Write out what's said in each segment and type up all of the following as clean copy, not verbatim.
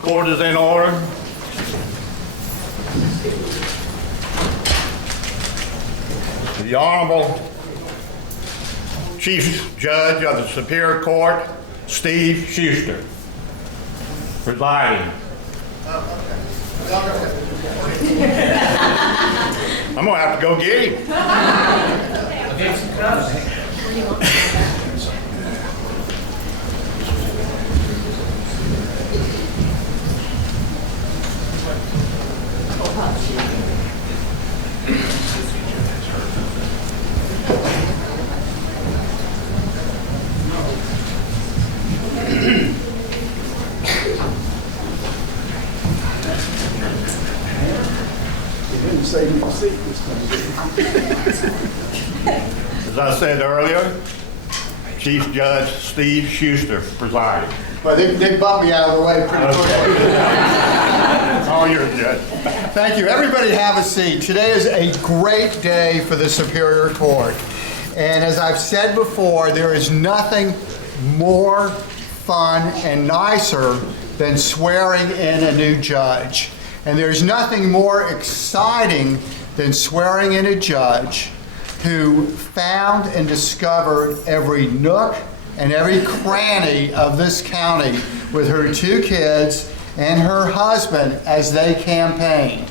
Court is in order. The Honorable Chief Judge of the Superior Court, Steve Schuster, presiding. I'm gonna have to go get him. As I said earlier, Chief Judge Steve Schuster presiding. Well, they bumped me out of the way pretty quickly. All yours, Judge. Thank you. Everybody have a seat. Today is a great day for the Superior Court. And as I've said before, there is nothing more fun and nicer than swearing in a new judge. And there's nothing more exciting than swearing in a judge who found and discovered every nook and every cranny of this county with her 2 kids and her husband as they campaigned.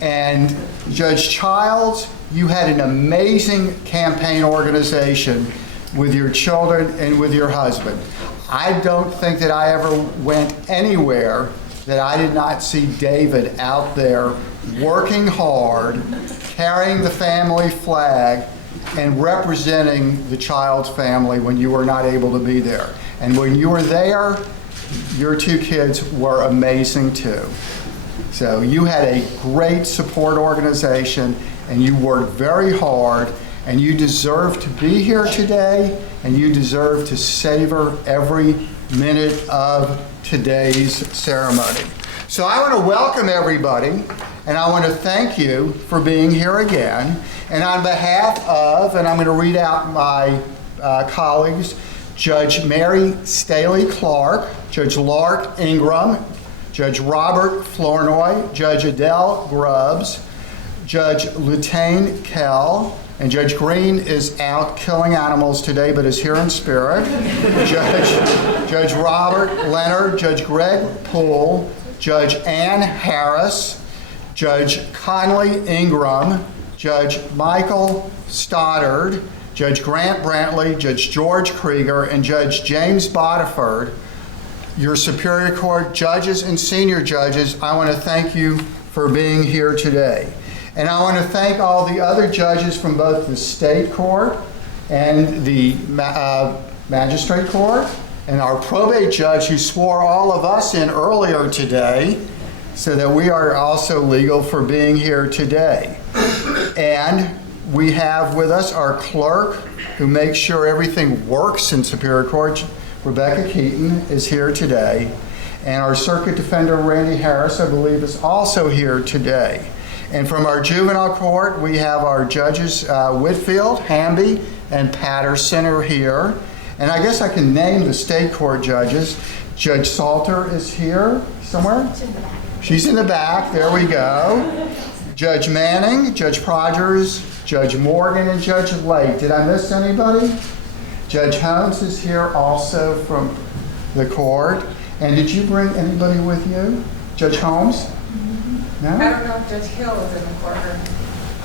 And Judge Childs, you had an amazing campaign organization with your children and with your husband. I don't think that I ever went anywhere that I did not see David out there working hard, carrying the family flag, and representing the Childs family when you were not able to be there. And when you were there, your 2 kids were amazing too. So you had a great support organization, and you worked very hard, and you deserve to be here today, and you deserve to savor every minute of today's ceremony. So I want to welcome everybody, and I want to thank you for being here again. And on behalf of, and I'm going to read out my colleagues, Judge Mary Staley Clark, Judge Lark Ingram, Judge Robert Flournoy, Judge Adele Grubbs, Judge Lutane Kell, and Judge Green is out killing animals today, but is here in spirit. Judge Robert Leonard, Judge Greg Poole, Judge Ann Harris, Judge Conley Ingram, Judge Michael Stoddard, Judge Grant Brantley, Judge George Krieger, and Judge James Bodiford, your Superior Court judges and senior judges. I want to thank you for being here today. And I want to thank all the other judges from both the state court and the magistrate court, and our probate judge who swore all of us in earlier today so that we are also legal for being here today. And we have with us our clerk who makes sure everything works in Superior Court. Rebecca Keaton is here today. And our circuit defender, Randy Harris, I believe, is also here today. And from our juvenile court, we have our judges, Whitfield, Hamby, and Patterson are here. And I guess I can name the state court judges. Judge Salter is here somewhere? She's in the back. She's in the back, there we go. Judge Manning, Judge Progers, Judge Morgan, and Judge Lake. Did I miss anybody? Judge Holmes is here also from the court. And did you bring anybody with you? Judge Holmes? No? I don't know if Judge Hill is in the courtroom.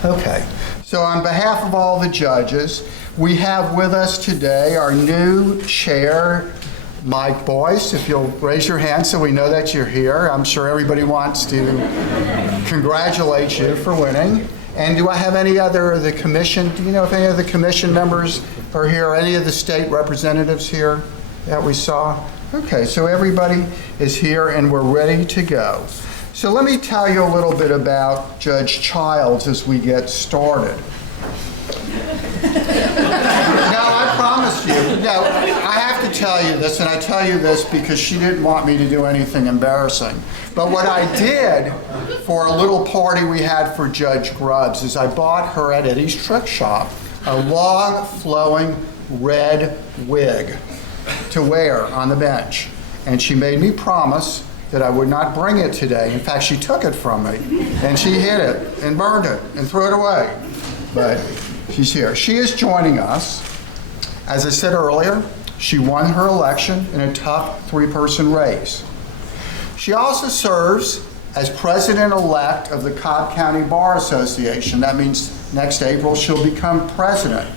Okay. So on behalf of all the judges, we have with us today our new chair, Mike Boyce. If you'll raise your hand so we know that you're here. I'm sure everybody wants to congratulate you for winning. And do I have any other of the commission? Do you know if any of the commission members are here? Any of the state representatives here that we saw? Okay, so everybody is here and we're ready to go. So let me tell you a little bit about Judge Childs as we get started. No, I promised you. No, I have to tell you this, and I tell you this because she didn't want me to do anything embarrassing. But what I did for a little party we had for Judge Grubbs is I bought her at Eddie's Trick Shop a long, flowing red wig to wear on the bench. And she made me promise that I would not bring it today. In fact, she took it from me, and she hid it and burned it and threw it away. But she's here. She is joining us. As I said earlier, she won her election in a tough 3-person race. She also serves as president-elect of the Cobb County Bar Association. That means next April she'll become president.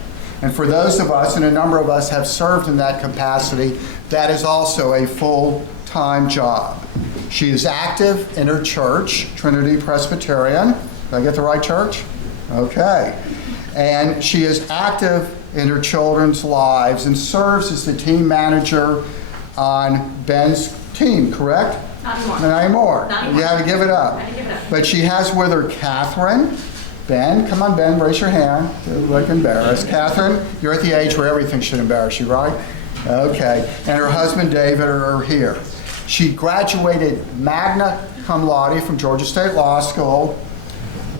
And for those of us, and a number of us have served in that capacity, that is also a full-time job. She is active in her church, Trinity Presbyterian. Did I get the right church? Okay. And she is active in her children's lives and serves as the team manager on Ben's team, correct? Not anymore. Not anymore. Not anymore. You had to give it up. I had to give it up. But she has with her Catherine. Ben, come on, Ben, raise your hand. You look embarrassed. Catherine, you're at the age where everything should embarrass you, right? Okay. And her husband, David, are here. She graduated magna cum laude from Georgia State Law School,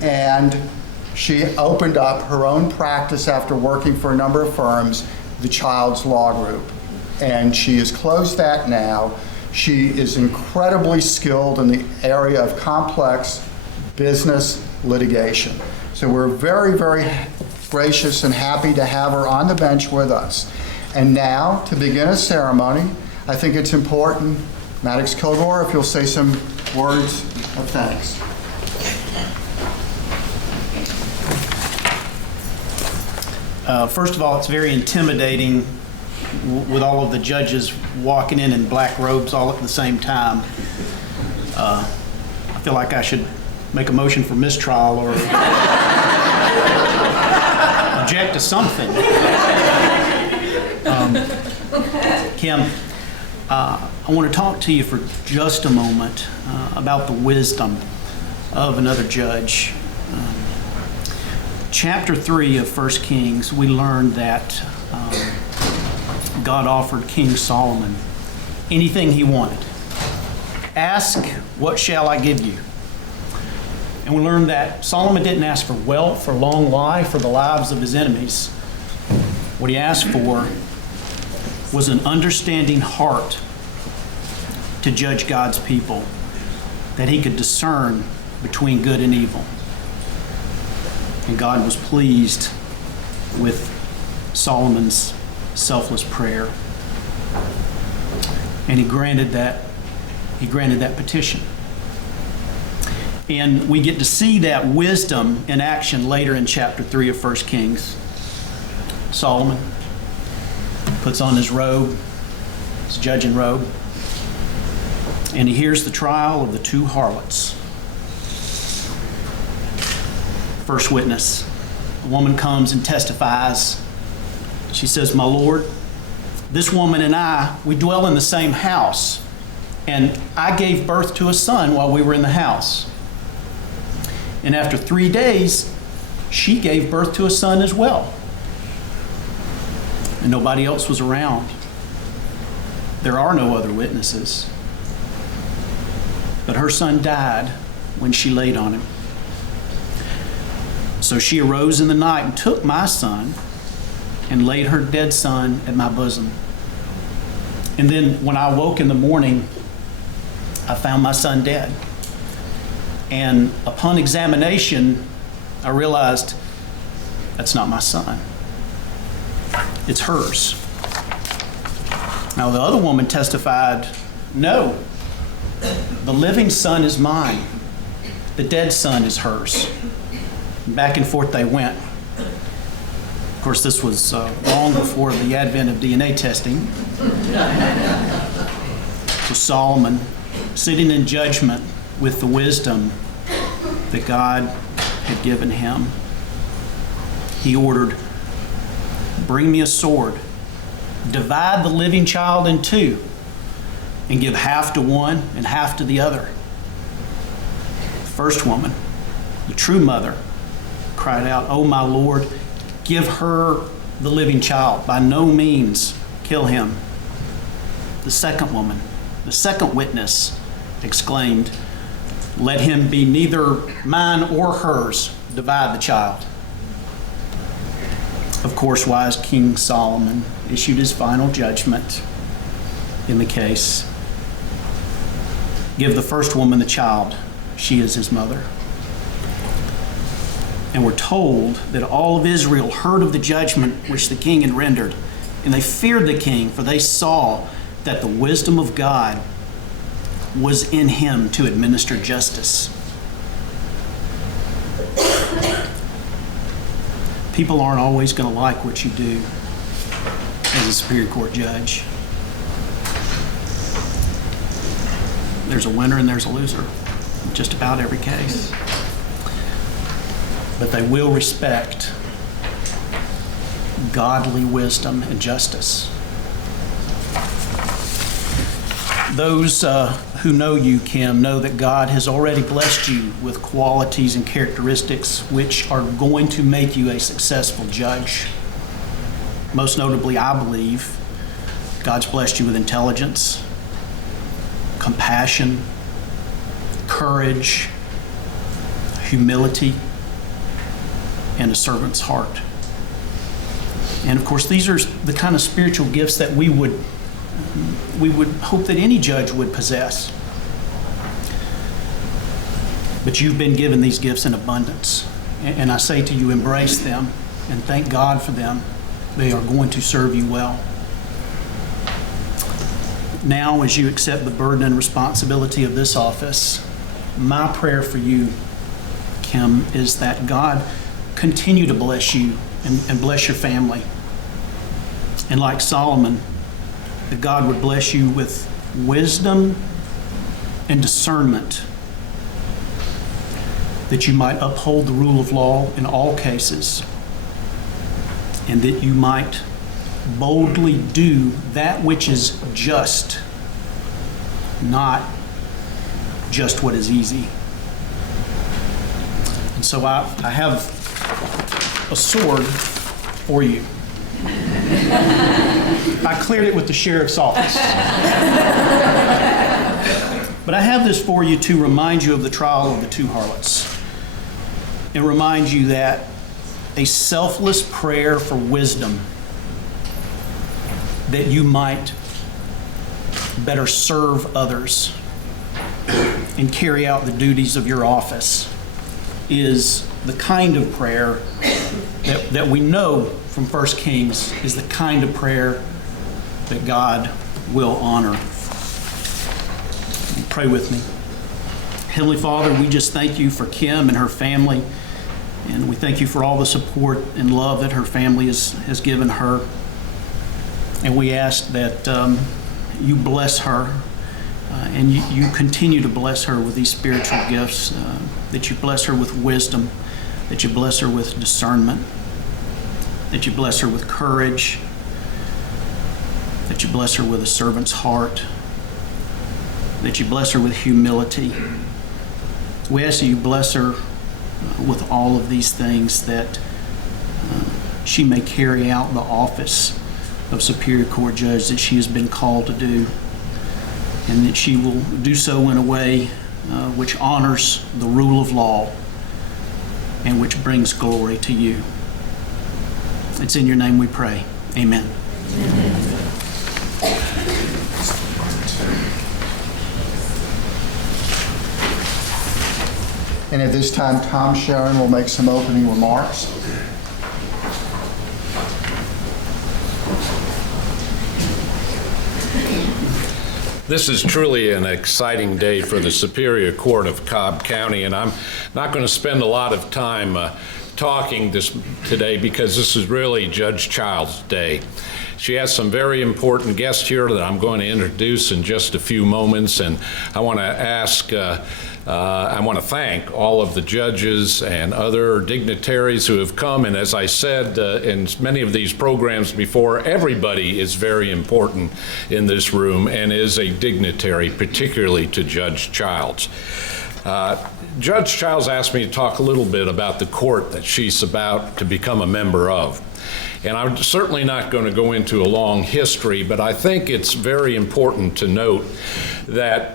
and she opened up her own practice after working for a number of firms, the Child's Law Group. And she has closed that now. She is incredibly skilled in the area of complex business litigation. So we're very, very gracious and happy to have her on the bench with us. And now, to begin a ceremony, I think it's important, Maddox Kilgore, if you'll say some words of thanks. First of all, it's very intimidating with all of the judges walking in black robes all at the same time. I feel like I should make a motion for mistrial or object to something. Kim, I want to talk to you for just a moment about the wisdom of another judge. Chapter 3 of 1 Kings, we learned that God offered King Solomon anything he wanted. Ask, what shall I give you? And we learned that Solomon didn't ask for wealth or long life or the lives of his enemies. What he asked for was an understanding heart to judge God's people, that he could discern between good and evil. And God was pleased with Solomon's selfless prayer. And he granted that petition. And we get to see that wisdom in action later in chapter 3 of 1 Kings. Solomon puts on his robe, his judging robe, and he hears the trial of the 2 harlots. First witness, a woman comes and testifies. She says, "My Lord, this woman and I, we dwell in the same house, and I gave birth to a son while we were in the house. And after 3 days, she gave birth to a son as well. And nobody else was around. There are no other witnesses. But her son died when she laid on him. So she arose in the night and took my son and laid her dead son at my bosom. And then when I awoke in the morning, I found my son dead. And upon examination, I realized that's not my son. It's hers." Now the other woman testified, "No, the living son is mine. The dead son is hers." And back and forth they went. Of course, this was long before the advent of DNA testing. So Solomon, sitting in judgment with the wisdom that God had given him, he ordered, "Bring me a sword, divide the living child in 2, and give half to one and half to the other." The first woman, the true mother, cried out, "Oh, my Lord, give her the living child. By no means kill him." The second woman, the second witness, exclaimed, "Let him be neither mine or hers. Divide the child." Of course, wise King Solomon issued his final judgment in the case. Give the first woman the child. She is his mother. And we're told that all of Israel heard of the judgment which the king had rendered, and they feared the king, for they saw that the wisdom of God was in him to administer justice. People aren't always going to like what you do as a Superior Court judge. There's a winner and there's a loser in just about every case. But they will respect godly wisdom and justice. Those who know you, Kim, know that God has already blessed you with qualities and characteristics which are going to make you a successful judge. Most notably, I believe, God's blessed you with intelligence, compassion, courage, humility, and a servant's heart. And of course, these are the kind of spiritual gifts that we would hope that any judge would possess. But you've been given these gifts in abundance. And I say to you, embrace them and thank God for them. They are going to serve you well. Now, as you accept the burden and responsibility of this office, my prayer for you, Kim, is that God continue to bless you and bless your family. And like Solomon, that God would bless you with wisdom and discernment, that you might uphold the rule of law in all cases, and that you might boldly do that which is just, not just what is easy. And so I have a sword for you. I cleared it with the sheriff's office. But I have this for you to remind you of the trial of the two harlots, and remind you that a selfless prayer for wisdom, that you might better serve others and carry out the duties of your office, is the kind of prayer that we know from 1 Kings is the kind of prayer that God will honor. Pray with me. Heavenly Father, we just thank you for Kim and her family, and we thank you for all the support and love that her family has given her. And we ask that you bless her, and you continue to bless her with these spiritual gifts, that you bless her with wisdom, that you bless her with discernment, that you bless her with courage, that you bless her with a servant's heart, that you bless her with humility. We ask that you bless her with all of these things, that she may carry out the office of Superior Court Judge that she has been called to do, and that she will do so in a way which honors the rule of law and which brings glory to you. It's in your name we pray. Amen. And at this time, Tom Sharon will make some opening remarks. This is truly an exciting day for the Superior Court of Cobb County, and I'm not going to spend a lot of time talking today because this is really Judge Child's day. She has some very important guests here that I'm going to introduce in just a few moments, and I want to thank all of the judges and other dignitaries who have come. And as I said in many of these programs before, everybody is very important in this room and is a dignitary, particularly to Judge Childs. Judge Childs asked me to talk a little bit about the court that she's about to become a member of. And I'm certainly not going to go into a long history, but I think it's very important to note that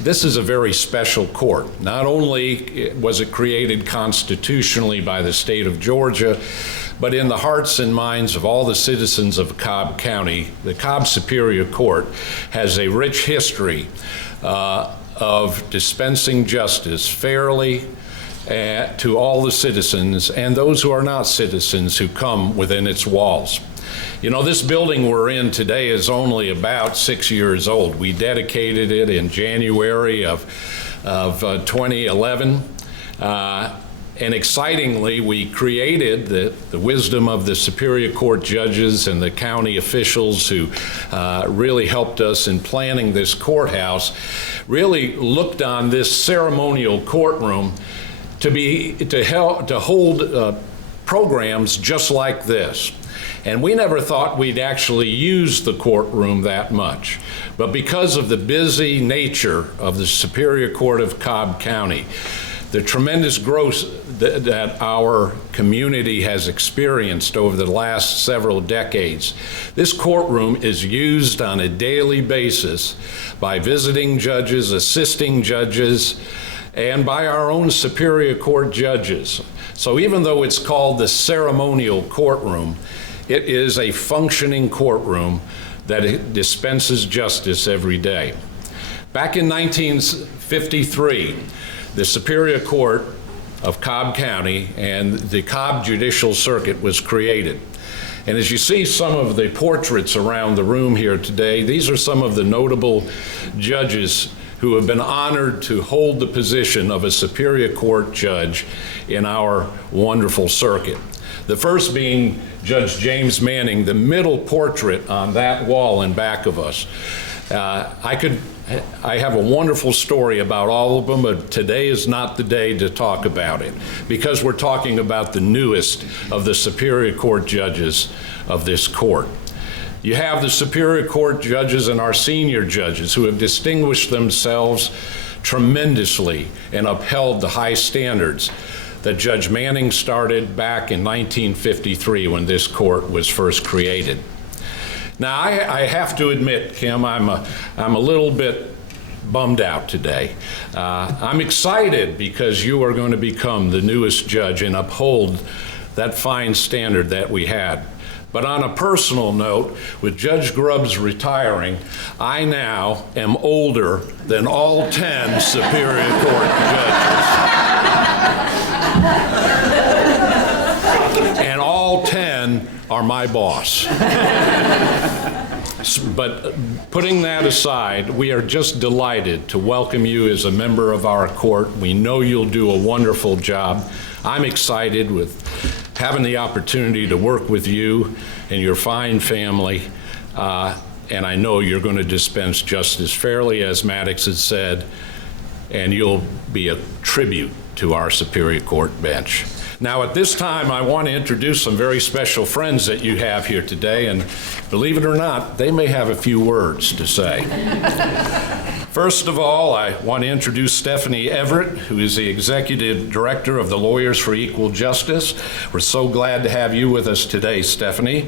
this is a very special court. Not only was it created constitutionally by the state of Georgia, but in the hearts and minds of all the citizens of Cobb County, the Cobb Superior Court has a rich history of dispensing justice fairly to all the citizens and those who are not citizens who come within its walls. You know, this building we're in today is only about 6 years old. We dedicated it in January of 2011. And excitingly, we created the wisdom of the Superior Court judges and the county officials who really helped us in planning this courthouse, really looked on this ceremonial courtroom to hold programs just like this. And we never thought we'd actually use the courtroom that much. But because of the busy nature of the Superior Court of Cobb County, the tremendous growth that our community has experienced over the last several decades, this courtroom is used on a daily basis by visiting judges, assisting judges, and by our own Superior Court judges. So even though it's called the ceremonial courtroom, it is a functioning courtroom that dispenses justice every day. Back in 1953, the Superior Court of Cobb County and the Cobb Judicial Circuit was created. And as you see some of the portraits around the room here today, these are some of the notable judges who have been honored to hold the position of a Superior Court judge in our wonderful circuit. The first being Judge James Manning, the middle portrait on that wall in back of us. I have a wonderful story about all of them, but today is not the day to talk about it because we're talking about the newest of the Superior Court judges of this court. You have the Superior Court judges and our senior judges who have distinguished themselves tremendously and upheld the high standards that Judge Manning started back in 1953 when this court was first created. Now, I have to admit, Kim, I'm a little bit bummed out today. I'm excited because you are going to become the newest judge and uphold that fine standard that we had. But on a personal note, with Judge Grubbs retiring, I now am older than all 10 Superior Court judges. And all 10 are my boss. But putting that aside, we are just delighted to welcome you as a member of our court. We know you'll do a wonderful job. I'm excited with having the opportunity to work with you and your fine family, and I know you're going to dispense justice fairly, as Maddox has said, and you'll be a tribute to our Superior Court bench. Now, at this time, I want to introduce some very special friends that you have here today, and believe it or not, they may have a few words to say. First of all, I want to introduce Stephanie Everett, who is the Executive Director of the Lawyers for Equal Justice. We're so glad to have you with us today, Stephanie.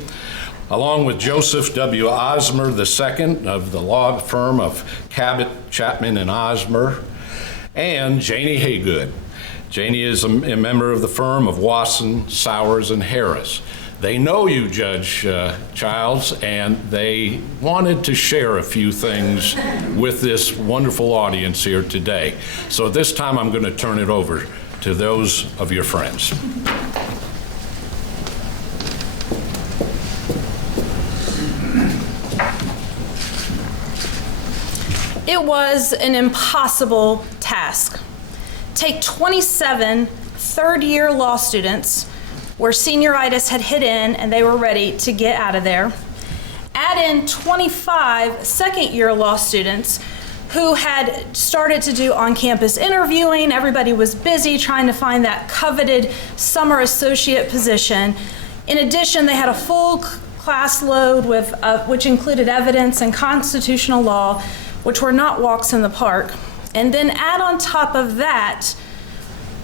Along with Joseph W. Osmer II of the law firm of Cabot, Chapman, and Osmer, and Janie Haygood. Janie is a member of the firm of Wasson, Sowers, and Harris. They know you, Judge Childs, and they wanted to share a few things with this wonderful audience here today. So at this time, I'm going to turn it over to those of your friends. It was an impossible task. Take 27 third-year law students where senioritis had hit in and they were ready to get out of there. Add in 25 second-year law students who had started to do on-campus interviewing. Everybody was busy trying to find that coveted summer associate position. In addition, they had a full class load with, which included evidence and constitutional law, which were not walks in the park. And then add on top of that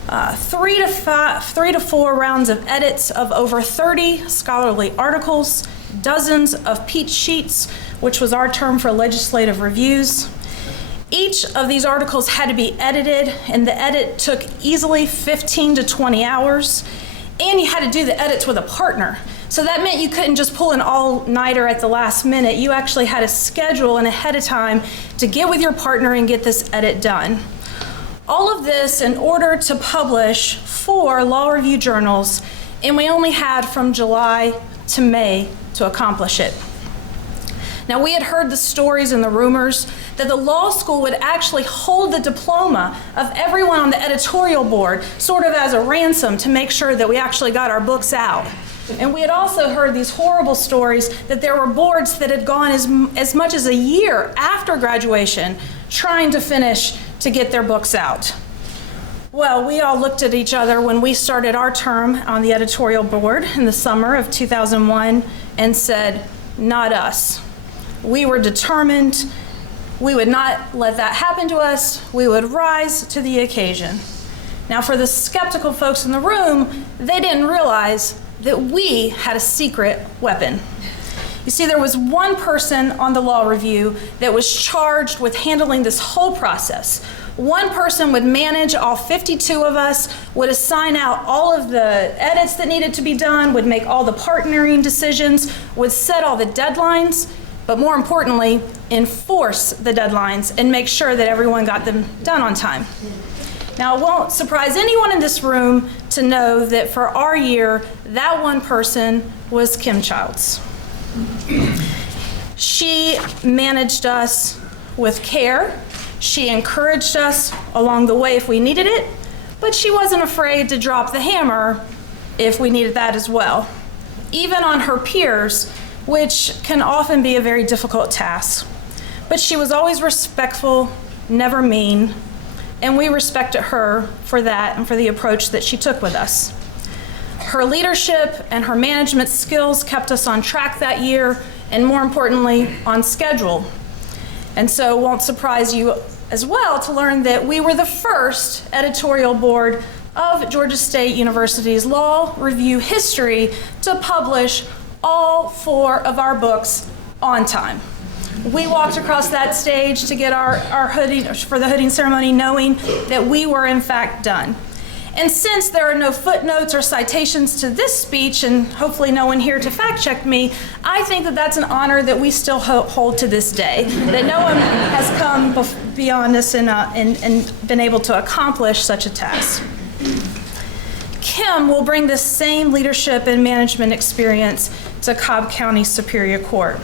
3 to 4 rounds of edits of over 30 scholarly articles, dozens of peach sheets, which was our term for legislative reviews. Each of these articles had to be edited, and the edit took easily 15 to 20 hours. And you had to do the edits with a partner. So that meant you couldn't just pull an all-nighter at the last minute. You actually had a schedule and ahead of time to get with your partner and get this edit done. All of this in order to publish 4 law review journals, and we only had from July to May to accomplish it. Now, we had heard the stories and the rumors that the law school would actually hold the diploma of everyone on the editorial board, sort of as a ransom to make sure that we actually got our books out. And we had also heard these horrible stories that there were boards that had gone as much as a year after graduation trying to finish to get their books out. Well, we all looked at each other when we started our term on the editorial board in the summer of 2001 and said, not us. We were determined. We would not let that happen to us. We would rise to the occasion. Now, for the skeptical folks in the room, they didn't realize that we had a secret weapon. You see, there was one person on the law review that was charged with handling this whole process. One person would manage all 52 of us, would assign out all of the edits that needed to be done, would make all the partnering decisions, would set all the deadlines, but more importantly, enforce the deadlines and make sure that everyone got them done on time. Now, it won't surprise anyone in this room to know that for our year, that one person was Kim Childs. She managed us with care. She encouraged us along the way if we needed it, but she wasn't afraid to drop the hammer if we needed that as well, even on her peers, which can often be a very difficult task. But she was always respectful, never mean, and we respected her for that and for the approach that she took with us. Her leadership and her management skills kept us on track that year, and more importantly, on schedule. And so it won't surprise you as well to learn that we were the first editorial board of Georgia State University's law review history to publish all 4 of our books on time. We walked across that stage to get our hooding, for the hooding ceremony, knowing that we were in fact done. And since there are no footnotes or citations to this speech, and hopefully no one here to fact check me, I think that that's an honor that we still hold to this day, that no one has come beyond us and been able to accomplish such a task. Kim will bring the same leadership and management experience to Cobb County Superior Court.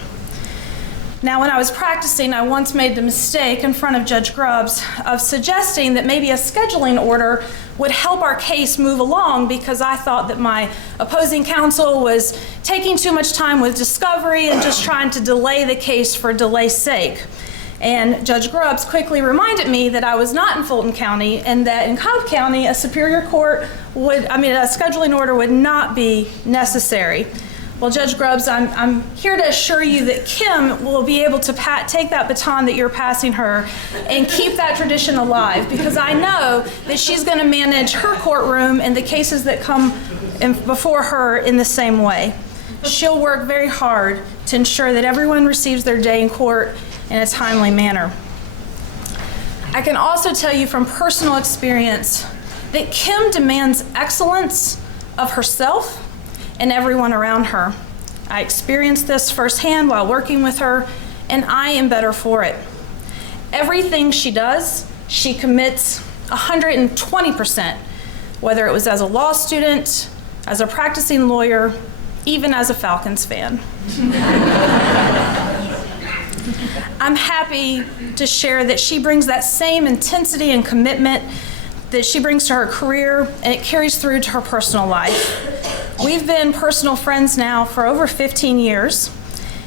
Now, when I was practicing, I once made the mistake in front of Judge Grubbs of suggesting that maybe a scheduling order would help our case move along because I thought that my opposing counsel was taking too much time with discovery and just trying to delay the case for delay's sake. And Judge Grubbs quickly reminded me that I was not in Fulton County and that in Cobb County, a superior court a scheduling order would not be necessary. Well, Judge Grubbs, I'm here to assure you that Kim will be able to take that baton that you're passing her and keep that tradition alive, because I know that she's going to manage her courtroom and the cases that come before her in the same way. She'll work very hard to ensure that everyone receives their day in court in a timely manner. I can also tell you from personal experience that Kim demands excellence of herself and everyone around her. I experienced this firsthand while working with her, and I am better for it. Everything she does, she commits 120%, whether it was as a law student, as a practicing lawyer, even as a Falcons fan. I'm happy to share that she brings that same intensity and commitment that she brings to her career, and it carries through to her personal life. We've been personal friends now for over 15 years,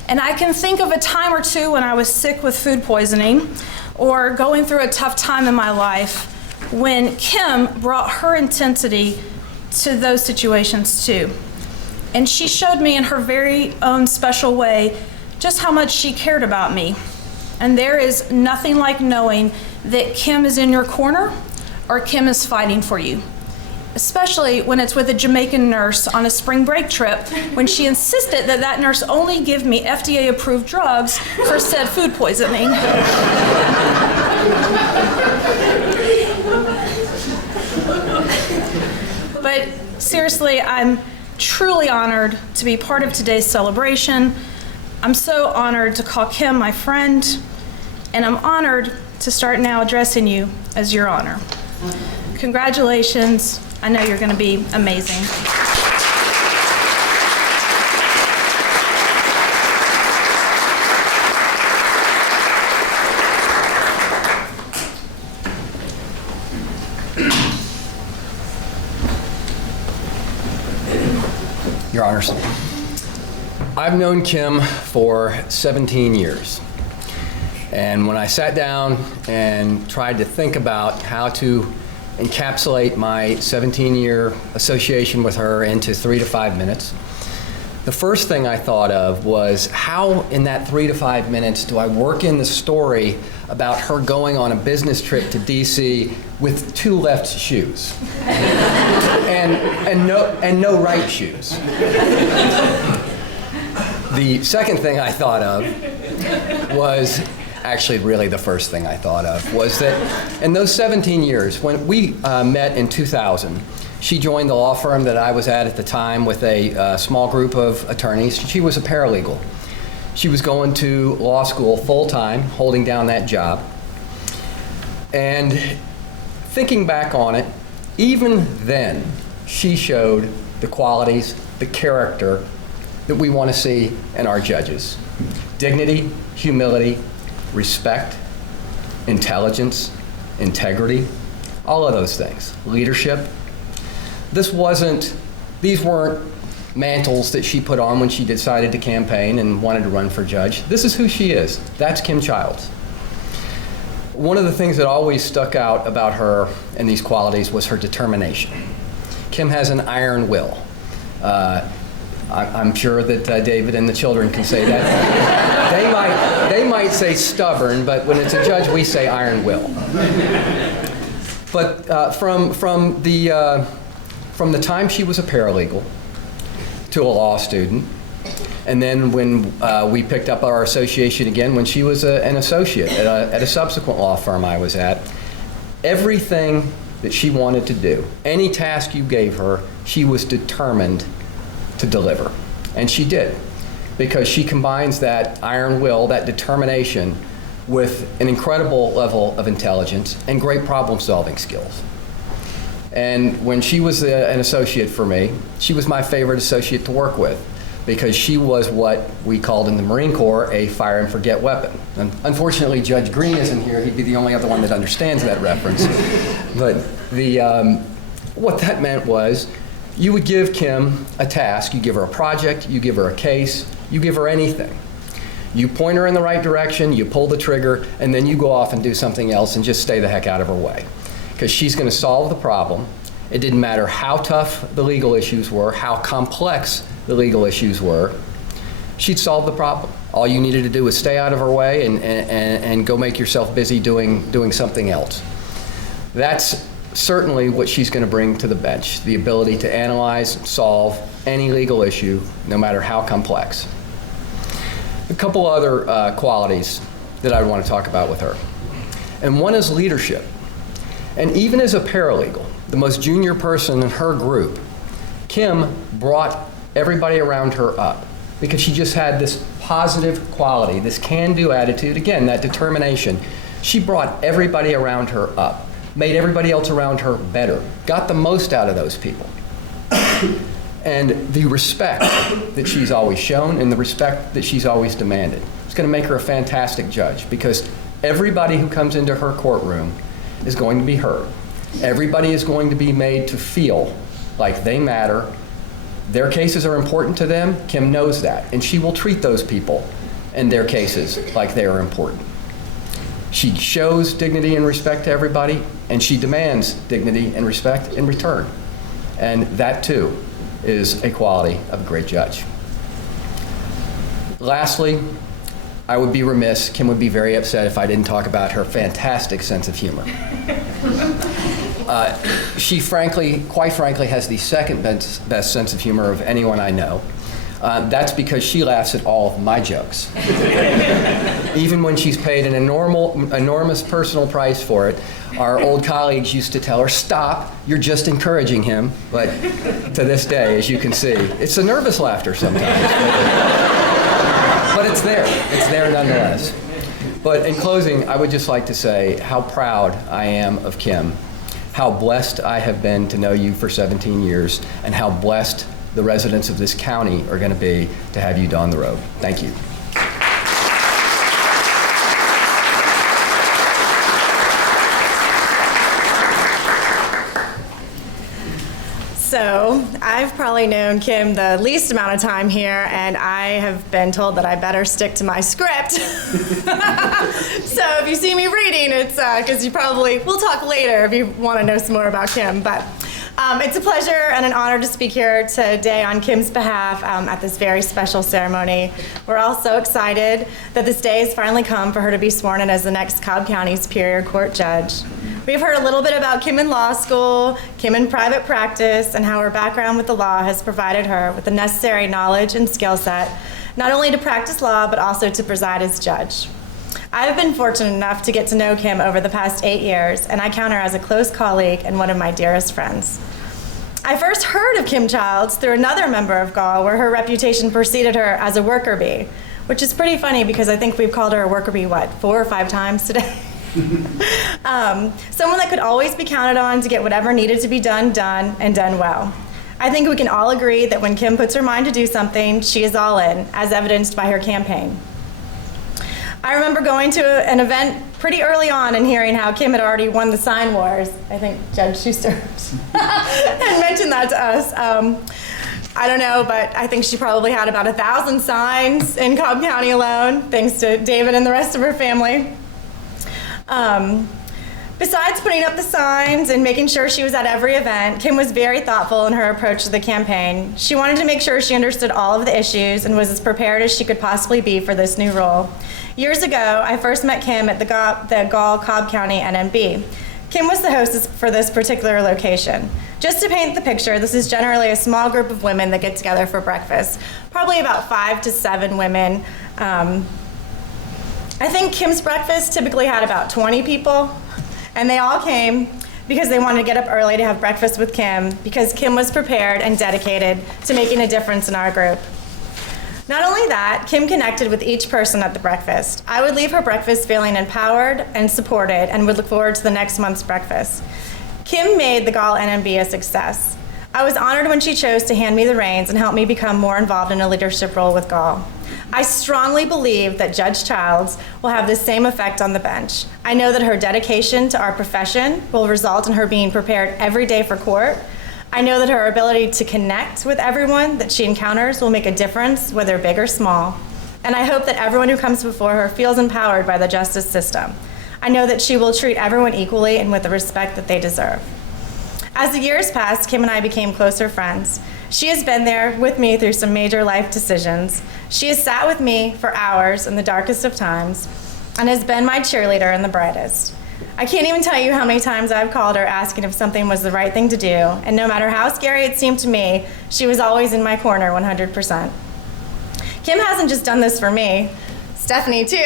and I can think of a time or two when I was sick with food poisoning or going through a tough time in my life when Kim brought her intensity to those situations too. And she showed me in her very own special way just how much she cared about me. And there is nothing like knowing that Kim is in your corner or Kim is fighting for you, especially when it's with a Jamaican nurse on a spring break trip when she insisted that that nurse only give me FDA-approved drugs for said food poisoning. But seriously, I'm truly honored to be part of today's celebration. I'm so honored to call Kim my friend, and I'm honored to start now addressing you as Your Honor. Congratulations. I know you're going to be amazing. Your Honors, I've known Kim for 17 years. And when I sat down and tried to think about how to encapsulate my 17-year association with her into 3 to 5 minutes, the first thing I thought of was how in that 3 to 5 minutes do I work in the story about her going on a business trip to DC with 2 left shoes and no right shoes. The second thing I thought of was, actually really the first thing I thought of, was that in those 17 years, when we met in 2000, she joined the law firm that I was at the time with a small group of attorneys. She was a paralegal. She was going to law school full-time, holding down that job. And thinking back on it, even then, she showed the qualities, the character that we want to see in our judges. Dignity, humility, respect, intelligence, integrity, all of those things. Leadership. These weren't mantles that she put on when she decided to campaign and wanted to run for judge. This is who she is. That's Kim Childs. One of the things that always stuck out about her and these qualities was her determination. Kim has an iron will. I'm sure that David and the children can say that. They might say stubborn, but when it's a judge, we say iron will. But from the time she was a paralegal to a law student, and then when we picked up our association again when she was an associate at a subsequent law firm I was at, everything that she wanted to do, any task you gave her, she was determined to deliver. And she did, because she combines that iron will, that determination, with an incredible level of intelligence and great problem-solving skills. And when she was an associate for me, she was my favorite associate to work with, because she was what we called in the Marine Corps a fire and forget weapon. And unfortunately, Judge Green isn't here. He'd be the only other one that understands that reference. But what that meant was, you would give Kim a task, you give her a project, you give her a case, you give her anything. You point her in the right direction, you pull the trigger, and then you go off and do something else and just stay the heck out of her way. Because she's going to solve the problem. It didn't matter how tough the legal issues were, how complex the legal issues were, she'd solve the problem. All you needed to do was stay out of her way and go make yourself busy doing something else. That's certainly what she's going to bring to the bench, the ability to analyze, solve any legal issue, no matter how complex. A couple other qualities that I want to talk about with her. And one is leadership. And even as a paralegal, the most junior person in her group, Kim brought everybody around her up because she just had this positive quality, this can-do attitude, again, that determination. She brought everybody around her up, made everybody else around her better, got the most out of those people. And the respect that she's always shown and the respect that she's always demanded. It's going to make her a fantastic judge because everybody who comes into her courtroom is going to be heard. Everybody is going to be made to feel like they matter. Their cases are important to them. Kim knows that. And she will treat those people and their cases like they are important. She shows dignity and respect to everybody, and she demands dignity and respect in return. And that, too, is a quality of a great judge. Lastly, I would be remiss, Kim would be very upset if I didn't talk about her fantastic sense of humor. She quite frankly, has the second best sense of humor of anyone I know. That's because she laughs at all of my jokes. Even when she's paid an enormous personal price for it. Our old colleagues used to tell her, "Stop, you're just encouraging him." But to this day, as you can see, it's a nervous laughter sometimes. But it's there nonetheless. But in closing, I would just like to say how proud I am of Kim, how blessed I have been to know you for 17 years, and how blessed the residents of this county are going to be to have you don the robe. Thank you. So I've probably known Kim the least amount of time here, and I have been told that I better stick to my script. So if you see me reading, it's because we'll talk later if you want to know some more about Kim. But it's a pleasure and an honor to speak here today on Kim's behalf at this very special ceremony. We're all so excited that this day has finally come for her to be sworn in as the next Cobb County Superior Court judge. We've heard a little bit about Kim in law school, Kim in private practice, and how her background with the law has provided her with the necessary knowledge and skill set, not only to practice law, but also to preside as judge. I've been fortunate enough to get to know Kim over the past 8 years, and I count her as a close colleague and one of my dearest friends. I first heard of Kim Childs through another member of Gall, where her reputation preceded her as a worker bee, which is pretty funny because I think we've called her a worker bee, 4 or 5 times today? Someone that could always be counted on to get whatever needed to be done and done well. I think we can all agree that when Kim puts her mind to do something, she is all in, as evidenced by her campaign. I remember going to an event pretty early on and hearing how Kim had already won the sign wars. I think Judge Schuster had mentioned that to us. I don't know, but I think she probably had about 1,000 signs in Cobb County alone, thanks to David and the rest of her family. Besides putting up the signs and making sure she was at every event, Kim was very thoughtful in her approach to the campaign. She wanted to make sure she understood all of the issues and was as prepared as she could possibly be for this new role. Years ago, I first met Kim at the Gall Cobb County NMB. Kim was the hostess for this particular location. Just to paint the picture, this is generally a small group of women that get together for breakfast, probably about 5 to 7 women. I think Kim's breakfast typically had about 20 people, and they all came because they wanted to get up early to have breakfast with Kim, because Kim was prepared and dedicated to making a difference in our group. Not only that, Kim connected with each person at the breakfast. I would leave her breakfast feeling empowered and supported and would look forward to the next month's breakfast. Kim made the Gall NMB a success. I was honored when she chose to hand me the reins and help me become more involved in a leadership role with Gall. I strongly believe that Judge Childs will have the same effect on the bench. I know that her dedication to our profession will result in her being prepared every day for court. I know that her ability to connect with everyone that she encounters will make a difference, whether big or small. And I hope that everyone who comes before her feels empowered by the justice system. I know that she will treat everyone equally and with the respect that they deserve. As the years passed, Kim and I became closer friends. She has been there with me through some major life decisions. She has sat with me for hours in the darkest of times and has been my cheerleader in the brightest. I can't even tell you how many times I've called her asking if something was the right thing to do, and no matter how scary it seemed to me, she was always in my corner 100%. Kim hasn't just done this for me, Stephanie too.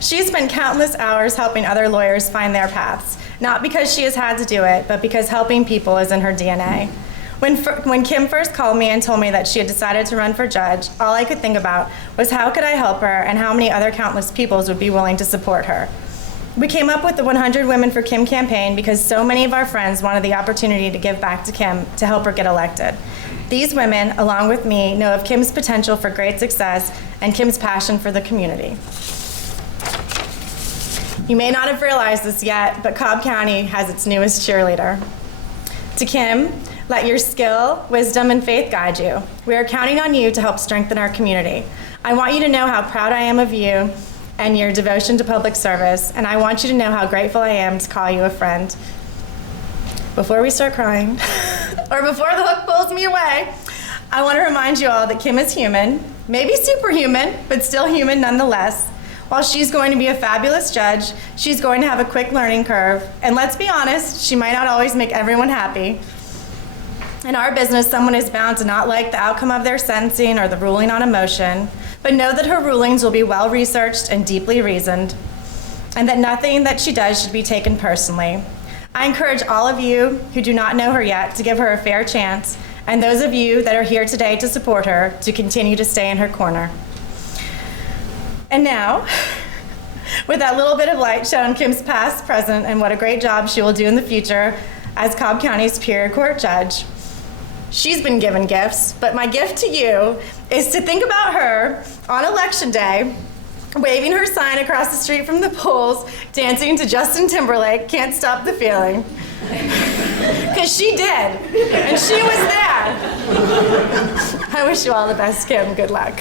She's spent countless hours helping other lawyers find their paths, not because she has had to do it, but because helping people is in her DNA. When Kim first called me and told me that she had decided to run for judge, all I could think about was how could I help her and how many other countless peoples would be willing to support her. We came up with the 100 Women for Kim campaign because so many of our friends wanted the opportunity to give back to Kim to help her get elected. These women, along with me, know of Kim's potential for great success and Kim's passion for the community. You may not have realized this yet, but Cobb County has its newest cheerleader. To Kim, let your skill, wisdom, and faith guide you. We are counting on you to help strengthen our community. I want you to know how proud I am of you and your devotion to public service, and I want you to know how grateful I am to call you a friend. Before we start crying, or before the hook pulls me away, I want to remind you all that Kim is human, maybe superhuman, but still human nonetheless. While she's going to be a fabulous judge, she's going to have a quick learning curve, and let's be honest, she might not always make everyone happy. In our business, someone is bound to not like the outcome of their sentencing or the ruling on a motion, but know that her rulings will be well-researched and deeply reasoned, and that nothing that she does should be taken personally. I encourage all of you who do not know her yet to give her a fair chance, and those of you that are here today to support her to continue to stay in her corner. And now, with that little bit of light shed on Kim's past, present, and what a great job she will do in the future as Cobb County Superior Court Judge, she's been given gifts, but my gift to you is to think about her on Election Day, waving her sign across the street from the polls, dancing to Justin Timberlake, Can't Stop the Feeling. Because she did, and she was there. I wish you all the best, Kim. Good luck.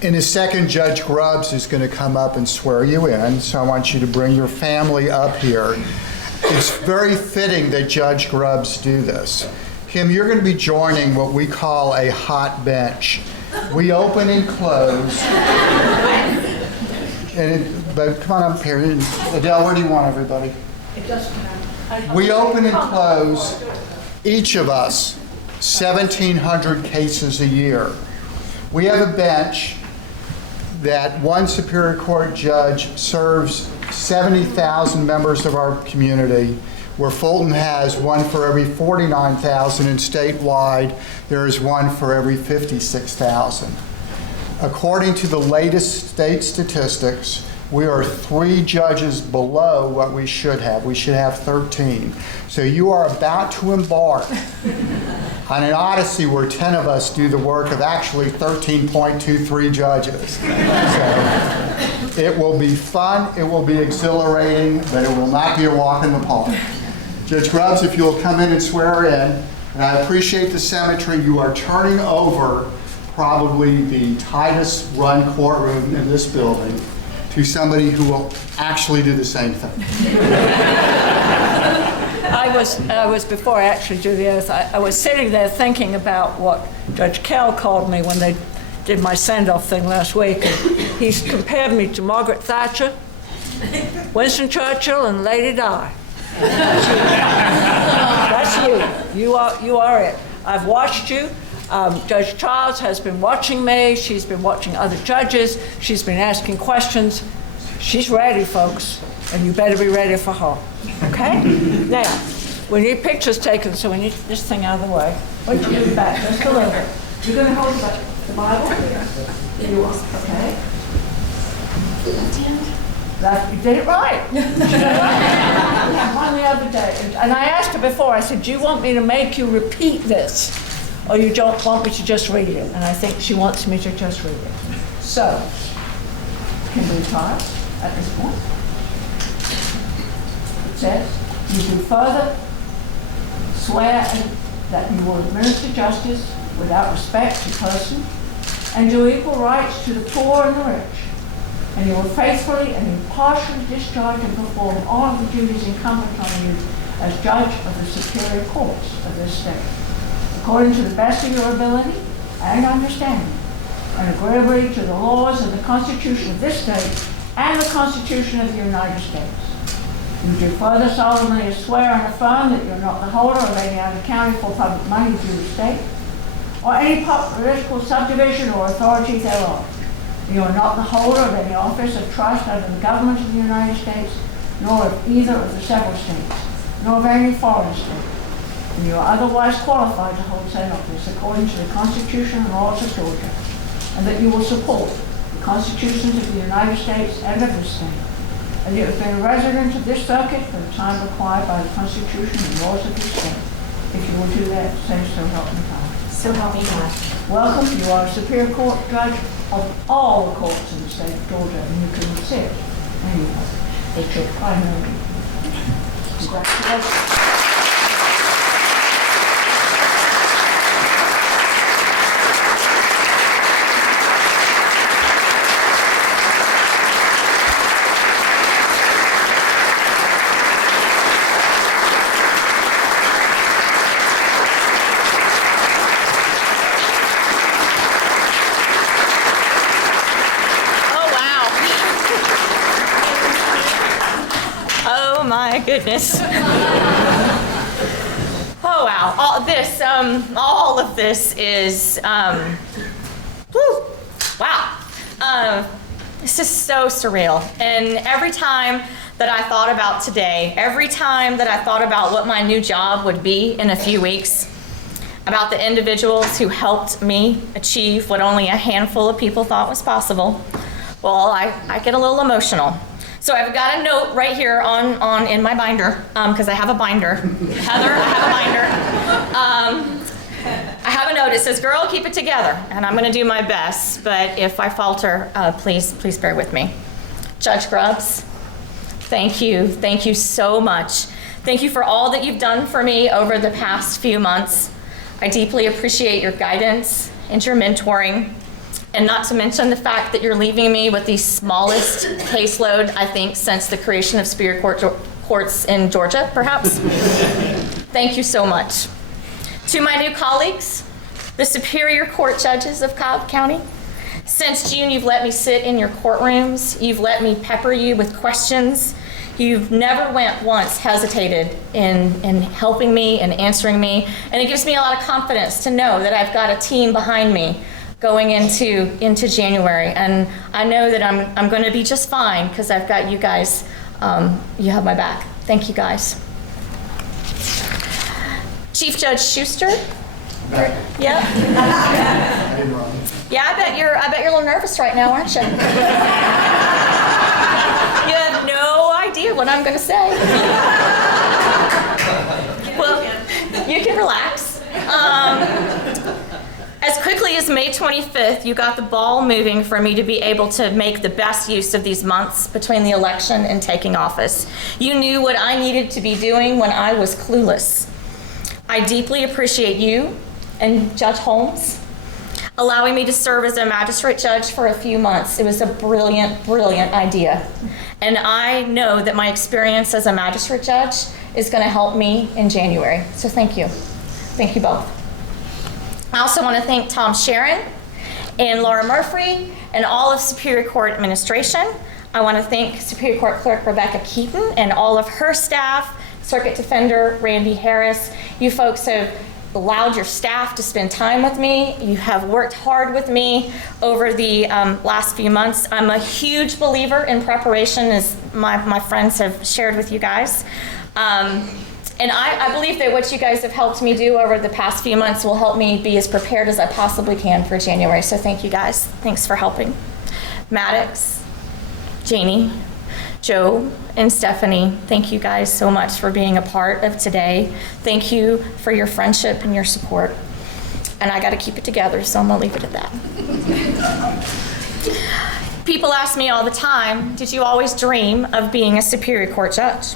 In a second, Judge Grubbs is going to come up and swear you in, so I want you to bring your family up here. It's very fitting that Judge Grubbs do this. Kim, you're going to be joining what we call a hot bench. We open and close. But come on up here. Adele, where do you want everybody? We open and close, each of us, 1,700 cases a year. We have a bench that one Superior Court judge serves 70,000 members of our community, where Fulton has one for every 49,000, and statewide there is one for every 56,000. According to the latest state statistics, we are 3 judges below what we should have. We should have 13. So you are about to embark on an odyssey where 10 of us do the work of actually 13.23 judges. So it will be fun, it will be exhilarating, but it will not be a walk in the park. Judge Grubbs, if you'll come in and swear her in, and I appreciate the symmetry, you are turning over probably the tightest run courtroom in this building to somebody who will actually do the same thing. I was before I actually do the oath, I was sitting there thinking about what Judge Kell called me when they did my send-off thing last week. And he compared me to Margaret Thatcher, Winston Churchill, and Lady Di. That's you. You are it. I've watched you. Judge Childs has been watching me. She's been watching other judges. She's been asking questions. She's ready, folks, and you better be ready for her. Okay? Now, we need pictures taken, so we need this thing out of the way. Wait till you get back. Just a little bit. You're going to hold the Bible? You are. Okay. You did it right. We had one the other day, and I asked her before, I said, do you want me to make you repeat this? Or you don't want me to just read it? And I think she wants me to just read it. So, Kimberly Cobb, at this point. It says, you do further swear that you will administer justice without respect to person and do equal rights to the poor and the rich, and you will faithfully and impartially discharge and perform all of the duties incumbent on you as judge of the superior courts of this state, according to the best of your ability and understanding, and agreeably to the laws and the Constitution of this state and the Constitution of the United States. You do further solemnly swear and affirm that you are not the holder of any unaccounted for public money due the state, or any political subdivision or authority thereof. You are not the holder of any office of trust under the government of the United States, nor of either of the several states, nor of any foreign state. And you are otherwise qualified to hold said office according to the Constitution and laws of Georgia, and that you will support the constitutions of the United States and of this state, and you have been a resident of this circuit for the time required by the Constitution and laws of this state. If you will do that, say so help me God. So help me God. Welcome. You are a Superior Court judge of all the courts in the state of Georgia, and you can sit anywhere. It's your primary. Congratulations. goodness. Oh, wow. All of this is, whew, wow. This is so surreal. And every time that I thought about today, every time that I thought about what my new job would be in a few weeks, about the individuals who helped me achieve what only a handful of people thought was possible, well, I get a little emotional. So I've got a note right here in my binder, because I have a binder. Heather, I have a binder. I have a note. It says, "Girl, keep it together," and I'm going to do my best. But if I falter, please bear with me. Judge Grubbs, thank you so much. Thank you for all that you've done for me over the past few months. I deeply appreciate your guidance and your mentoring, and not to mention the fact that you're leaving me with the smallest caseload, I think, since the creation of Superior Courts in Georgia, perhaps. Thank you so much. To my new colleagues, the Superior Court judges of Cobb County, since June, you've let me sit in your courtrooms. You've let me pepper you with questions. You've never once hesitated in helping me and answering me. And it gives me a lot of confidence to know that I've got a team behind me going into January. And I know that I'm going to be just fine because I've got you guys. You have my back. Thank you, guys. Chief Judge Schuster. Yeah. Yeah, I bet you're a little nervous right now, aren't you? You have no idea what I'm going to say. Well, you can relax. As quickly as May 25th, you got the ball moving for me to be able to make the best use of these months between the election and taking office. You knew what I needed to be doing when I was clueless. I deeply appreciate you and Judge Holmes allowing me to serve as a magistrate judge for a few months. It was a brilliant, brilliant idea. And I know that my experience as a magistrate judge is going to help me in January. So thank you. Thank you both. I also want to thank Tom Sharon and Laura Murphy and all of Superior Court administration. I want to thank Superior Court Clerk Rebecca Keaton and all of her staff, Circuit Defender Randy Harris. You folks have allowed your staff to spend time with me. You have worked hard with me over the last few months. I'm a huge believer in preparation, as my friends have shared with you guys. And I believe that what you guys have helped me do over the past few months will help me be as prepared as I possibly can for January. So thank you guys. Thanks for helping. Maddox, Janie, Joe, and Stephanie, thank you guys so much for being a part of today. Thank you for your friendship and your support. And I got to keep it together, so I'm going to leave it at that. People ask me all the time, did you always dream of being a Superior Court judge?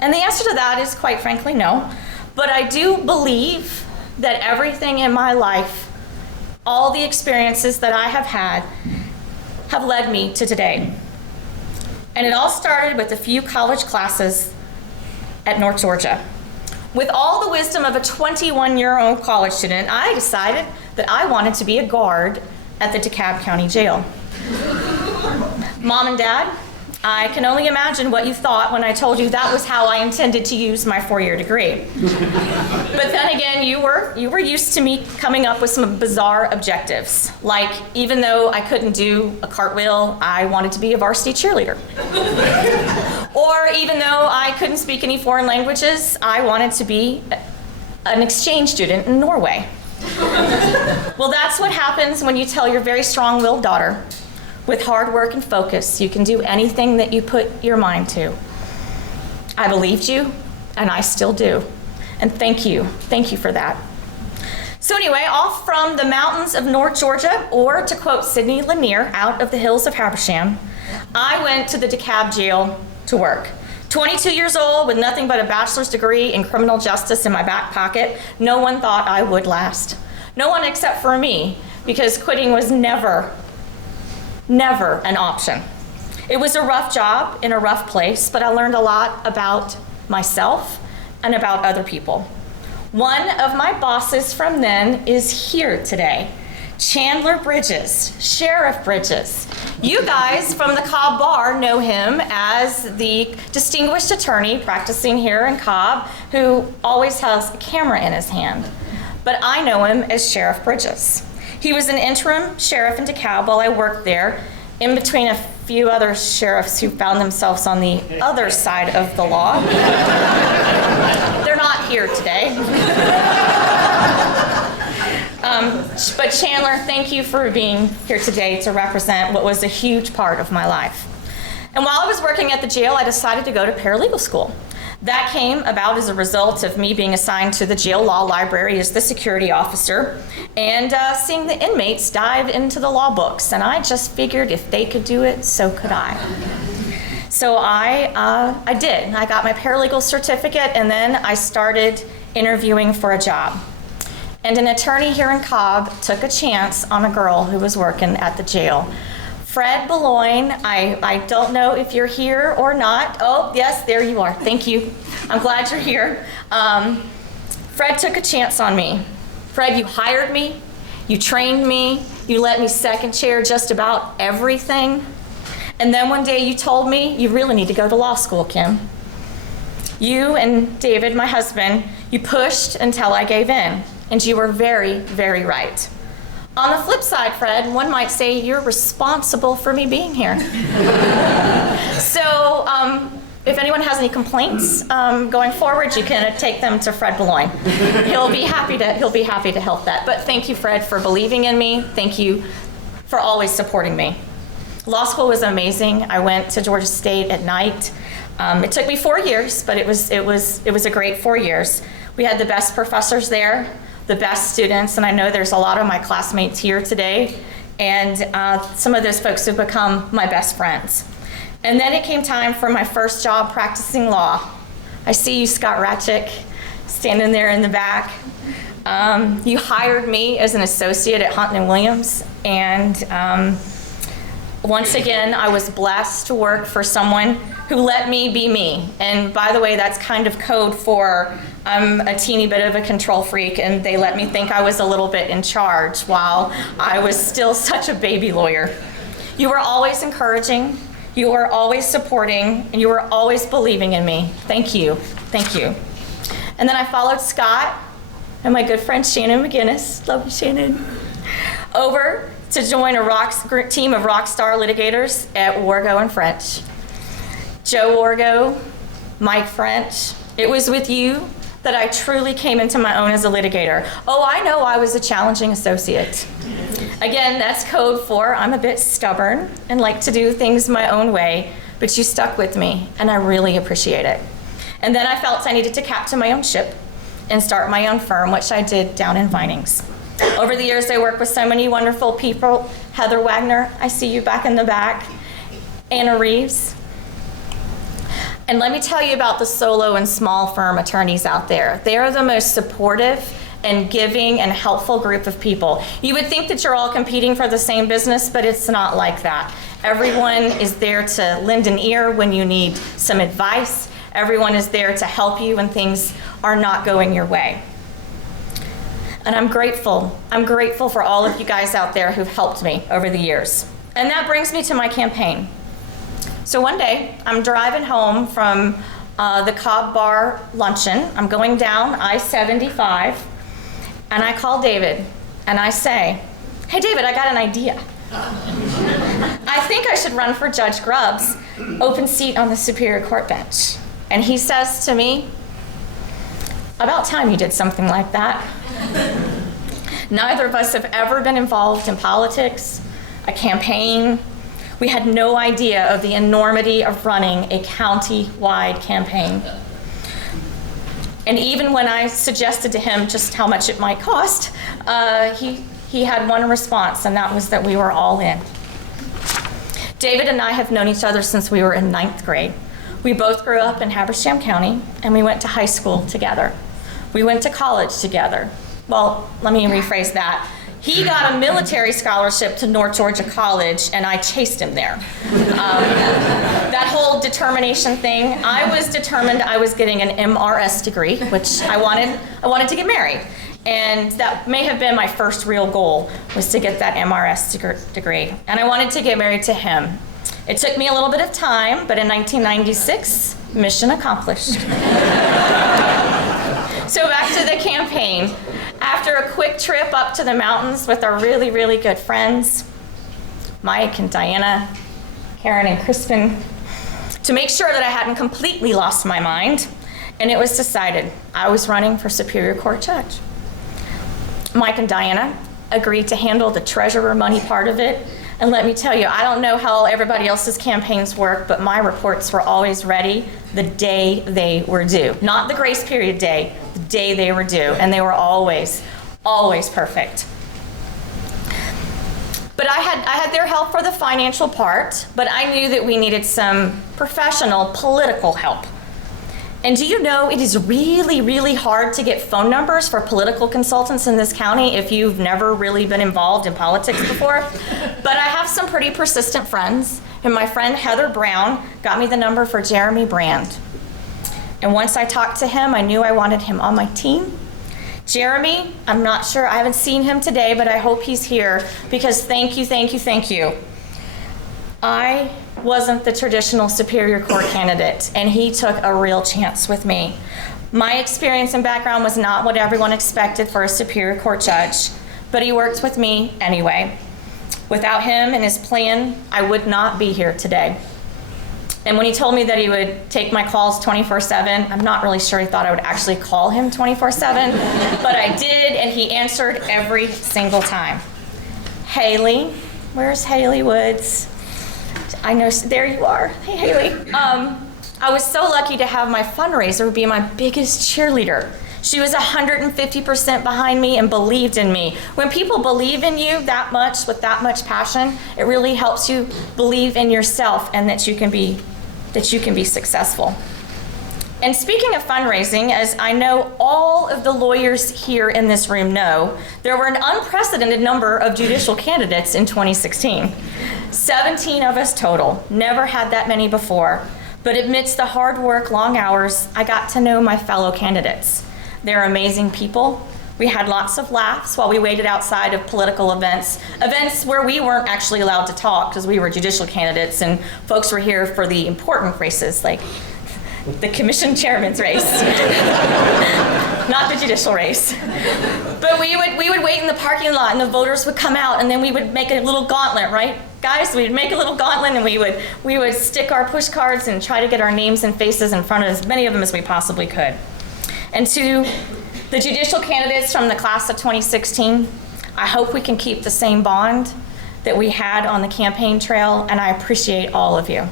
And the answer to that is, quite frankly, no. But I do believe that everything in my life, all the experiences that I have had, have led me to today. And it all started with a few college classes at North Georgia. With all the wisdom of a 21-year-old college student, I decided that I wanted to be a guard at the DeKalb County Jail. Mom and Dad, I can only imagine what you thought when I told you that was how I intended to use my 4-year degree. But then again, you were used to me coming up with some bizarre objectives, like even though I couldn't do a cartwheel, I wanted to be a varsity cheerleader. Or even though I couldn't speak any foreign languages, I wanted to be an exchange student in Norway. Well, that's what happens when you tell your very strong-willed daughter, with hard work and focus, you can do anything that you put your mind to. I believed you, and I still do. And thank you for that. So anyway, off from the mountains of North Georgia, or to quote Sidney Lanier, out of the hills of Habersham, I went to the DeKalb jail to work. 22 years old with nothing but a bachelor's degree in criminal justice in my back pocket, no one thought I would last. No one except for me, because quitting was never an option. It was a rough job in a rough place, but I learned a lot about myself and about other people. One of my bosses from then is here today. Chandler Bridges, Sheriff Bridges. You guys from the Cobb Bar know him as the distinguished attorney practicing here in Cobb who always has a camera in his hand. But I know him as Sheriff Bridges. He was an interim sheriff in DeKalb while I worked there, in between a few other sheriffs who found themselves on the other side of the law. They're not here today. But Chandler, thank you for being here today to represent what was a huge part of my life. And while I was working at the jail, I decided to go to paralegal school. That came about as a result of me being assigned to the jail law library as the security officer and seeing the inmates dive into the law books. And I just figured if they could do it, so could I. So I did. I got my paralegal certificate, and then I started interviewing for a job. And an attorney here in Cobb took a chance on a girl who was working at the jail. Fred Beloin, I don't know if you're here or not. Oh, yes, there you are. Thank you. I'm glad you're here. Fred took a chance on me. Fred, you hired me, you trained me, you let me second chair just about everything. And then one day you told me, you really need to go to law school, Kim. You and David, my husband, you pushed until I gave in. And you were very, very right. On the flip side, Fred, one might say you're responsible for me being here. So if anyone has any complaints going forward, you can take them to Fred Beloin. He'll be happy to help that. But thank you, Fred, for believing in me. Thank you for always supporting me. Law school was amazing. I went to Georgia State at night. It took me 4 years, but it was a great 4 years. We had the best professors there, the best students, and I know there's a lot of my classmates here today, and some of those folks have become my best friends. And then it came time for my first job practicing law. I see you, Scott Ratchick, standing there in the back. You hired me as an associate at Hunt & Williams, and once again, I was blessed to work for someone who let me be me. And by the way, that's kind of code for I'm a teeny bit of a control freak, and they let me think I was a little bit in charge while I was still such a baby lawyer. You were always encouraging, you were always supporting, and you were always believing in me. Thank you, thank you. And then I followed Scott and my good friend Shannon McGinnis, love you, Shannon, over to join a team of rock star litigators at Wargo and French. Joe Wargo, Mike French, it was with you that I truly came into my own as a litigator. Oh, I know I was a challenging associate. Again, that's code for I'm a bit stubborn and like to do things my own way, but you stuck with me, and I really appreciate it. And then I felt I needed to captain my own ship and start my own firm, which I did down in Vinings. Over the years, I worked with so many wonderful people. Heather Wagner, I see you back in the back. Anna Reeves. And let me tell you about the solo and small firm attorneys out there. They are the most supportive and giving and helpful group of people. You would think that you're all competing for the same business, but it's not like that. Everyone is there to lend an ear when you need some advice. Everyone is there to help you when things are not going your way. And I'm grateful. I'm grateful for all of you guys out there who've helped me over the years. And that brings me to my campaign. So one day, I'm driving home from the Cobb Bar luncheon. I'm going down I-75, and I call David, and I say, hey, David, I got an idea. I think I should run for Judge Grubb's open seat on the Superior Court bench. And he says to me, about time you did something like that. Neither of us have ever been involved in politics, a campaign. We had no idea of the enormity of running a county-wide campaign. And even when I suggested to him just how much it might cost, he had one response, and that was that we were all in. David and I have known each other since we were in 9th grade. We both grew up in Habersham County, and we went to high school together. We went to college together. Well, let me rephrase that. He got a military scholarship to North Georgia College, and I chased him there. That whole determination thing, I was determined I was getting an MRS degree, which I wanted to get married. And that may have been my first real goal, was to get that MRS degree. And I wanted to get married to him. It took me a little bit of time, but in 1996, mission accomplished. So back to the campaign. After a quick trip up to the mountains with our really, really good friends, Mike and Diana, Karen and Crispin, to make sure that I hadn't completely lost my mind, and it was decided I was running for Superior Court judge. Mike and Diana agreed to handle the treasurer money part of it, and let me tell you, I don't know how everybody else's campaigns work, but my reports were always ready the day they were due. Not the grace period day, the day they were due, and they were always, always perfect. But I had their help for the financial part, but I knew that we needed some professional political help. And do you know it is really, really hard to get phone numbers for political consultants in this county if you've never really been involved in politics before? But I have some pretty persistent friends, and my friend Heather Brown got me the number for Jeremy Brand. And once I talked to him, I knew I wanted him on my team. Jeremy, I'm not sure, I haven't seen him today, but I hope he's here, because thank you, thank you, thank you. I wasn't the traditional Superior Court candidate, and he took a real chance with me. My experience and background was not what everyone expected for a Superior Court judge, but he worked with me anyway. Without him and his plan, I would not be here today. And when he told me that he would take my calls 24/7, I'm not really sure he thought I would actually call him 24/7, but I did, and he answered every single time. Haley, where's Haley Woods? I know, there you are. Hey, Haley. I was so lucky to have my fundraiser be my biggest cheerleader. She was 150% behind me and believed in me. When people believe in you that much, with that much passion, it really helps you believe in yourself and that you can be successful. And speaking of fundraising, as I know all of the lawyers here in this room know, there were an unprecedented number of judicial candidates in 2016. 17 of us total. Never had that many before. But amidst the hard work, long hours, I got to know my fellow candidates. They're amazing people. We had lots of laughs while we waited outside of political events where we weren't actually allowed to talk because we were judicial candidates and folks were here for the important races like the commission chairman's race, not the judicial race. But we would wait in the parking lot and the voters would come out and then we would make a little gauntlet, right? Guys, we'd make a little gauntlet and we would stick our push cards and try to get our names and faces in front of as many of them as we possibly could. And to the judicial candidates from the class of 2016, I hope we can keep the same bond that we had on the campaign trail, and I appreciate all of you.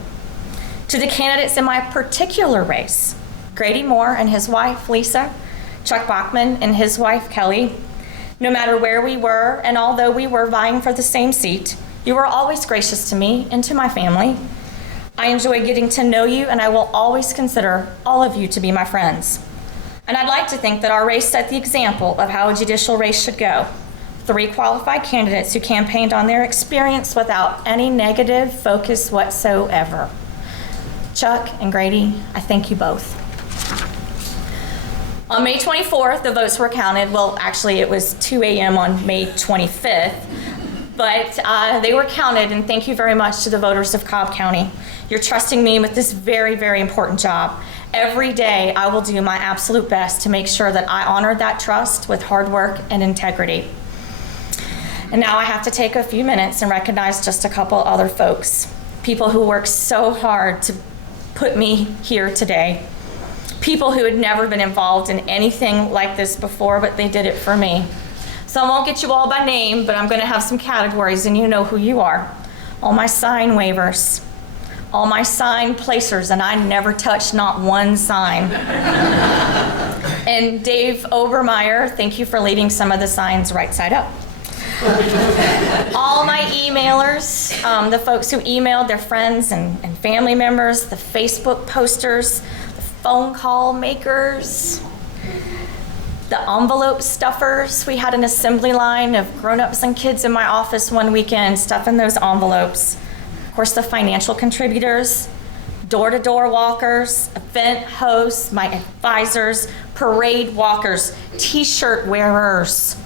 To the candidates in my particular race, Grady Moore and his wife, Lisa, Chuck Bachman and his wife, Kelly, no matter where we were, and although we were vying for the same seat, you were always gracious to me and to my family. I enjoy getting to know you, and I will always consider all of you to be my friends. And I'd like to think that our race set the example of how a judicial race should go. 3 qualified candidates who campaigned on their experience without any negative focus whatsoever. Chuck and Grady, I thank you both. On May 24th, the votes were counted. Well, actually, it was 2 a.m. on May 25th, but they were counted, and thank you very much to the voters of Cobb County. You're trusting me with this very, very important job. Every day, I will do my absolute best to make sure that I honor that trust with hard work and integrity. And now I have to take a few minutes and recognize just a couple other folks. People who worked so hard to put me here today. People who had never been involved in anything like this before, but they did it for me. So I won't get you all by name, but I'm going to have some categories and you know who you are. All my sign waivers. All my sign placers, and I never touched not one sign. And Dave Obermeyer, thank you for leaving some of the signs right side up. All my emailers, the folks who emailed their friends and family members, the Facebook posters, the phone call makers, the envelope stuffers. We had an assembly line of grown-ups and kids in my office one weekend stuffing those envelopes. Of course, the financial contributors, door-to-door walkers, event hosts, my advisors, parade walkers, t-shirt wearers,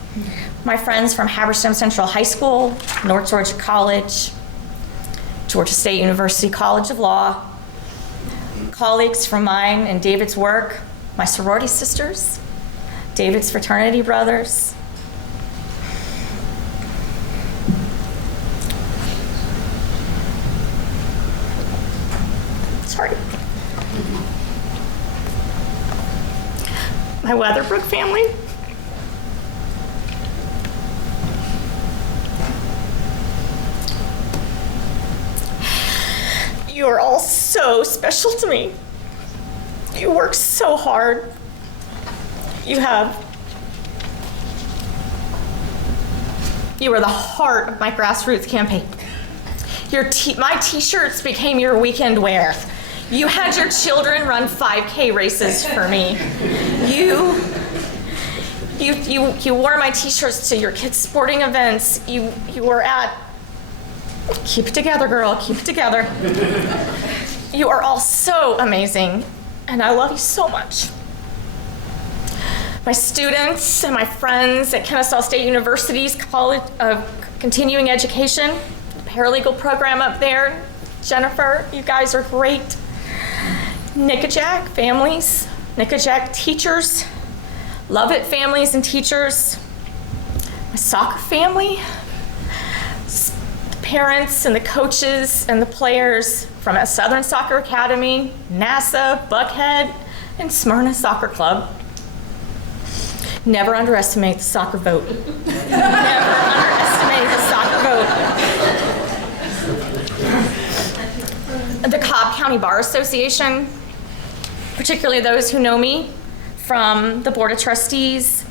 my friends from Haberstone Central High School, North Georgia College, Georgia State University College of Law, colleagues from mine and David's work, my sorority sisters, David's fraternity brothers. Sorry. My Weatherbrook family. You are all so special to me. You work so hard. You are the heart of my grassroots campaign. My t-shirts became your weekend wear. You had your children run 5K races for me. You wore my t-shirts to your kids' sporting events. You were at, keep it together, girl, keep it together. You are all so amazing, and I love you so much. My students and my friends at Kennesaw State University's College of Continuing Education, paralegal program up there. Jennifer, you guys are great. Nickajack families, Nickajack teachers, Lovett families and teachers, my soccer family, the parents and the coaches and the players from Southern Soccer Academy, NASA, Buckhead, and Smyrna Soccer Club. Never underestimate the soccer vote. Never underestimate the soccer vote. The Cobb County Bar Association, particularly those who know me from the Board of Trustees,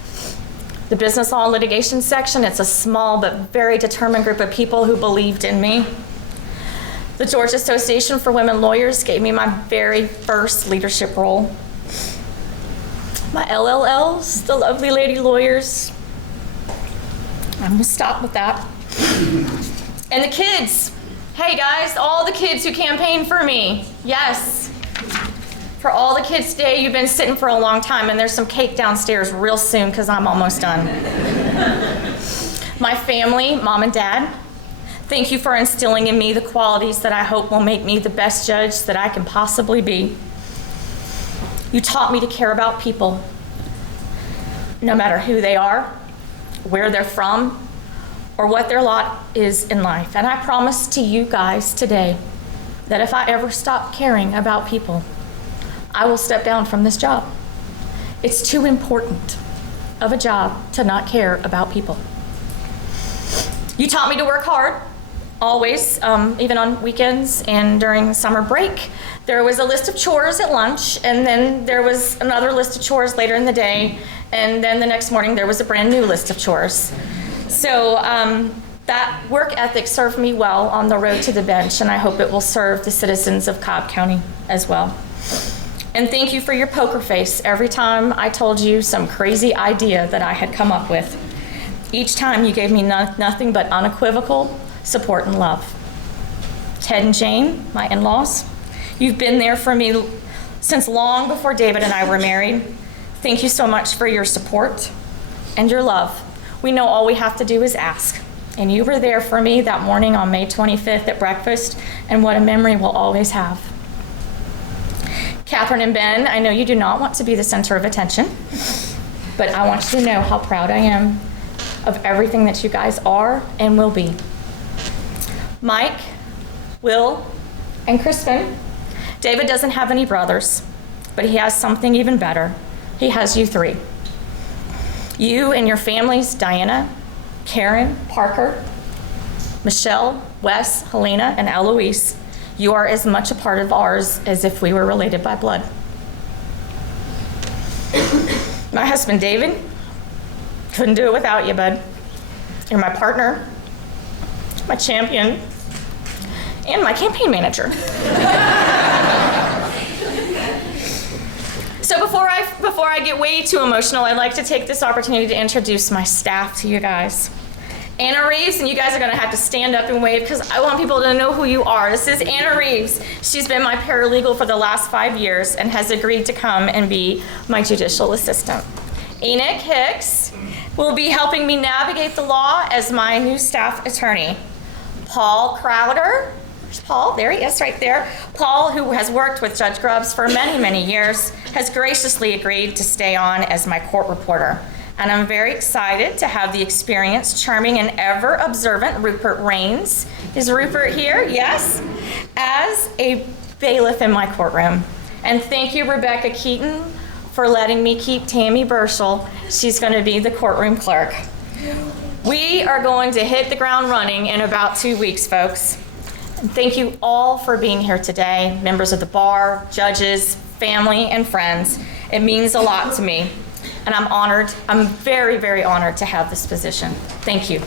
the Business Law and Litigation section. It's a small but very determined group of people who believed in me. The Georgia Association for Women Lawyers gave me my very first leadership role. My LLLs, the lovely lady lawyers. I'm gonna stop with that. And the kids. Hey guys, all the kids who campaigned for me. Yes. For all the kids today, you've been sitting for a long time, and there's some cake downstairs real soon because I'm almost done. My family, mom and dad, thank you for instilling in me the qualities that I hope will make me the best judge that I can possibly be. You taught me to care about people, no matter who they are, where they're from, or what their lot is in life. And I promise to you guys today that if I ever stop caring about people, I will step down from this job. It's too important of a job to not care about people. You taught me to work hard, always, even on weekends and during summer break. There was a list of chores at lunch, and then there was another list of chores later in the day, and then the next morning there was a brand new list of chores. So that work ethic served me well on the road to the bench, and I hope it will serve the citizens of Cobb County as well. And thank you for your poker face every time I told you some crazy idea that I had come up with. Each time you gave me nothing but unequivocal support and love. Ted and Jane, my in-laws, you've been there for me since long before David and I were married. Thank you so much for your support and your love. We know all we have to do is ask. And you were there for me that morning on May 25th at breakfast, and what a memory we'll always have. Catherine and Ben, I know you do not want to be the center of attention, but I want you to know how proud I am of everything that you guys are and will be. Mike, Will, and Crispin. David doesn't have any brothers, but he has something even better. He has you three. You and your families, Diana, Karen, Parker, Michelle, Wes, Helena, and Eloise, you are as much a part of ours as if we were related by blood. My husband, David, couldn't do it without you, bud. You're my partner, my champion, and my campaign manager. So before I get way too emotional, I'd like to take this opportunity to introduce my staff to you guys. Anna Reeves, and you guys are gonna have to stand up and wave because I want people to know who you are. This is Anna Reeves. She's been my paralegal for the last 5 years and has agreed to come and be my judicial assistant. Enoch Hicks will be helping me navigate the law as my new staff attorney. Paul Crowder, where's Paul? There he is, right there. Paul, who has worked with Judge Grubbs for many, many years, has graciously agreed to stay on as my court reporter. And I'm very excited to have the experienced, charming, and ever-observant Rupert Raines. Is Rupert here? Yes. As a bailiff in my courtroom. And thank you, Rebecca Keaton, for letting me keep Tammy Burschel. She's going to be the courtroom clerk. We are going to hit the ground running in about 2 weeks, folks. And thank you all for being here today, members of the bar, judges, family, and friends. It means a lot to me. And I'm honored, I'm very, very honored to have this position. Thank you.